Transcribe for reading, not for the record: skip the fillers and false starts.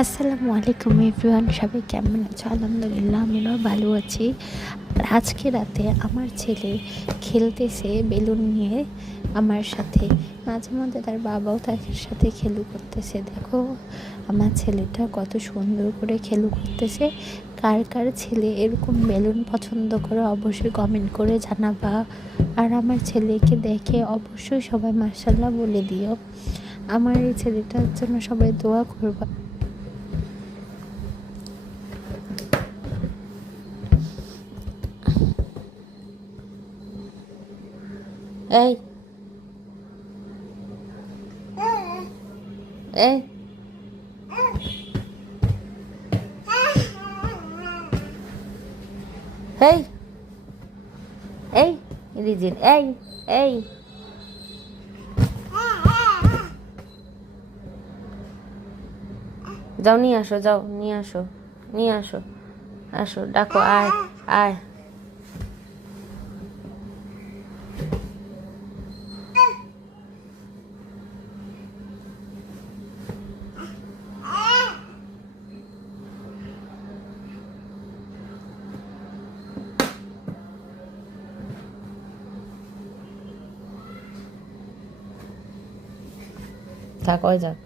আসসালামু আলাইকুম এভরিওয়ান, সবাই কেমন আছো? আলহামদুলিল্লাহ আমরাও ভালো আছি। আর আজকে রাতে আমার ছেলে খেলতেছে বেলুন নিয়ে আমার সাথে। মাঝে মধ্যে তার বাবাও তার সাথে খেলু করতেছে। দেখো আমার ছেলেটা কত সুন্দর করে খেলু করতেছে। কার কার ছেলে এরকম বেলুন পছন্দ করে অবশ্যই কমেন্ট করে জানাবা। আর আমার ছেলেকে দেখে অবশ্যই সবাই মাশাআল্লাহ বলে দিও। আমার এই ছেলেটার জন্য সবাই দোয়া করবা। এই এই এই এই রিজিন এই এই যাও নিয়ে আসো, যাও নিয়ে আসো, নিয়ে আসো, আসো ডাকো, আয় আয়। থাক ওই যাক।